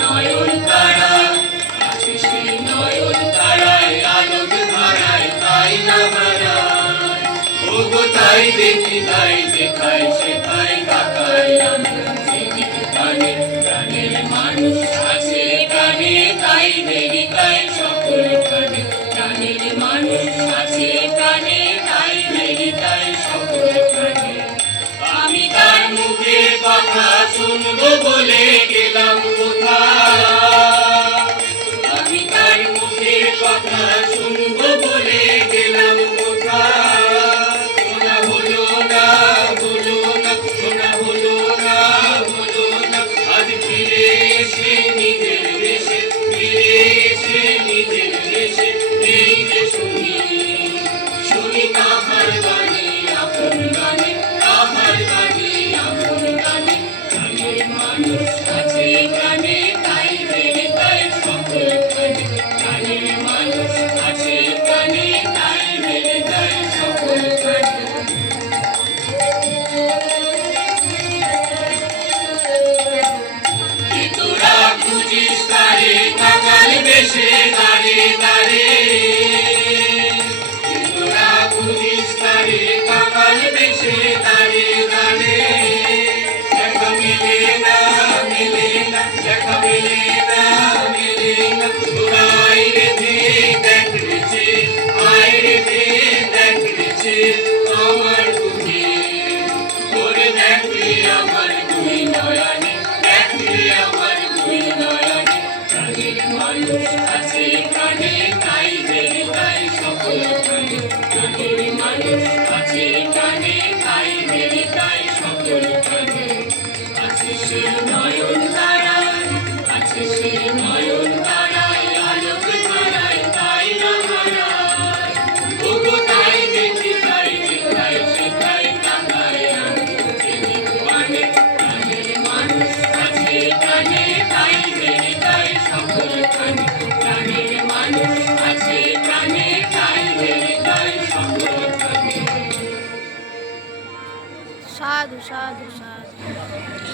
নয়ন তারা, আছে সে নয়ন তারায় আলোক ধারায় তাই না হারায়। ওগো তাই দেখি তাই দেখাই সেথায় তাকাই আমি জেগে প্রাণে, প্রাণের মানুষ আছে প্রাণে তাই দেরি তাই সকল প্রাণে, প্রাণের মানুষ আছে প্রাণে তাই দেরি তাই সকল প্রাণে। আমি তার মুখে কথা শুনবো বলে গেলাম কোথায়, আমি তার মুখে কথা শুনবো বলে গেলাম কোথায়। শোনা হলো না হলো না, শোনা হলো না হলো না, আজ ফিরে এসে নিজের দেশে, ফিরে এসে নিজের দেশে এই যে শুনি, শুনি তাহার বাণী আপন গানে, তাহার বাণী আপন গানে। প্রাণের মানুষ আছে প্রাণে তাই বেড়ে তাই সকল প্রাণে, প্রাণের মানুষ আছে প্রাণে তাই বেড়ে তাই সকল প্রাণে। তোরা খুঁজিস তারে কাঙাল বেশে দাঁড়ে দাঁড়ে, তোরা খুঁজিস তারে কাঙাল বেশে দাঁড়ে দাঁড়ে। দেখা মেলে না মেলে না, দেখা মেলে না মেলে না, তোরা আয় রেধে দেখ রেছে, আয় রেধে দেখ রেছে আমার বুকে। ওরে দেখলে আমার দুই নয়নে, দেখলে আমার দুই নয়নে। প্রাণের মানুষ আছে প্রাণে তাই বেড়ে তাই সকল প্রাণে, প্রাণের মানুষ আছে প্রাণে তাই বেড়ে তাই সকল প্রাণে। আছে সে নয়ন তারায়, আছে সে নয়ন তারায় আলোক ধারায় তাই না হারায়। ওগো তাই দেখি তাই দেখাই সেটাই তাকাই আমি জেগে প্রাণে, প্রাণের মানুষ আছে প্রাণে তাই বেড়ে তাই সকল প্রাণে, প্রাণের মানুষ আছে প্রাণে তাই বেড়ে তাই সকল প্রাণে। সাধু সাধু সাধু।